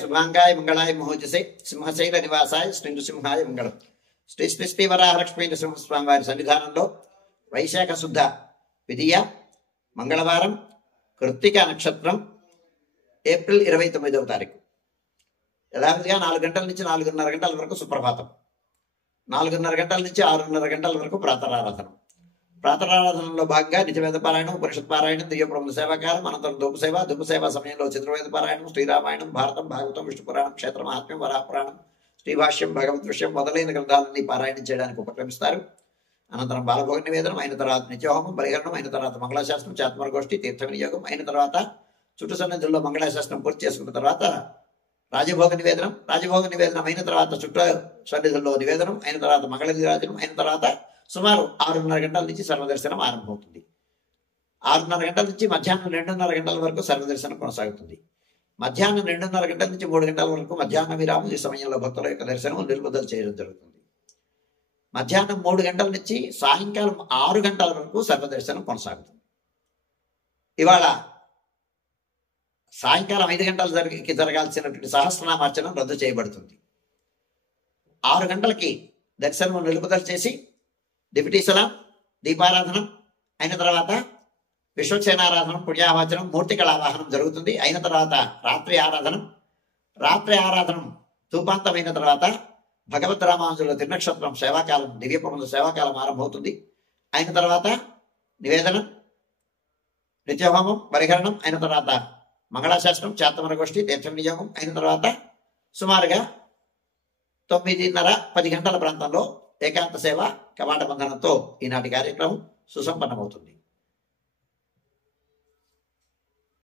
शुभांगाय मंगलाय महोजसे సింహశైల నివాసాయ శ్రీ నృసింహాయ మంగళం. శ్రీ శ్రీ శ్రీ వరాహలక్ష్మీ నృసింహస్వామి వారి సన్నిధానంలో వైశాఖ శుద్ధ విధియ మంగళవారం కృత్తిక నక్షత్రం ఏప్రిల్ 29వ తారీఖు యథావిధిగా 4 గంటల నుంచి 4:30 గంటల వరకు సుప్రభాతం, 4:30 గంటల నుంచి 6:30 గంటల వరకు ప్రాతరారాధనం. ప్రాతరారాధనలో భాగంగా నిత్యవేద పారాయణం, ఉపనిషత్ పారాయణం, దివ్యప్రబంధ సేవాకాలం, అనంతరం ధూప సేవ సమయంలో చంద్రవేద పారాయణం, శ్రీరామాయణం, భారతం, భాగవతం, విష్ణు పురాణం, క్షేత్ర మహాత్మ్యం, వరాపురాణం, శ్రీభాష్యం, భగవద్ విషయం మొదలైన గ్రంథాలన్నీ పారాయణం చేయడానికి ఉపక్రమిస్తారు. అనంతరం బాలభోగ నివేదనం అయిన తర్వాత నిత్యహోమం, బలిహరణం అయిన తర్వాత మంగళాశాస్త్రం, చాత్మర గోష్ఠి, తీర్థ వినియోగం అయిన తర్వాత చుట్టు సన్నిధుల్లో మంగళాశాస్త్రం పూర్తి చేసుకున్న తర్వాత రాజభోగ నివేదనం అయిన తర్వాత చుట్టు సన్నిధుల్లో నివేదనం అయిన తర్వాత మంగళ నిరాజనం అయిన తర్వాత సుమారు 6:30 గంటల నుంచి సర్వదర్శనం ఆరంభమవుతుంది. 6:30 గంటల నుంచి మధ్యాహ్నం 2:30 గంటల వరకు సర్వదర్శనం కొనసాగుతుంది. మధ్యాహ్నం 2:30 గంటల నుంచి 3 గంటల వరకు మధ్యాహ్న విరామం. ఈ సమయంలో భక్తుల యొక్క దర్శనం నిలుపుదల చేయడం జరుగుతుంది. మధ్యాహ్నం 3 గంటల నుంచి సాయంకాలం 6 గంటల వరకు సర్వదర్శనం కొనసాగుతుంది. ఇవాళ సాయంకాలం 5 గంటల జరగాల్సినటువంటి సహస్రనామార్చనం రద్దు చేయబడుతుంది. 6 గంటలకి దర్శనం నిలుపుదల చేసి డిప్యూటీ సలాం, దీపారాధనం అయిన తర్వాత విశ్వసేనారాధనం, పుణ్యావాచనం, మూర్తికళావాహనం జరుగుతుంది. అయిన తర్వాత రాత్రి ఆరాధనం ధూపాంతమైన తర్వాత భగవద్ రామానుజుల తిరునక్షత్రం సేవాకాలం, దివ్యప్రబంధ సేవాకాలం ఆరంభమవుతుంది. అయిన తర్వాత నివేదనం, నిత్యహోమం, బలిహరణం అయిన తర్వాత మంగళాశాస్త్రం, చాత్తమర గోష్ఠి, తీర్థ వినియోగం అయిన తర్వాత సుమారుగా 9:30-10 గంటల ప్రాంతంలో ఏకాంత సేవ కవాట బంధనంతో ఈనాటి కార్యక్రమం సుసంపన్నమవుతుంది.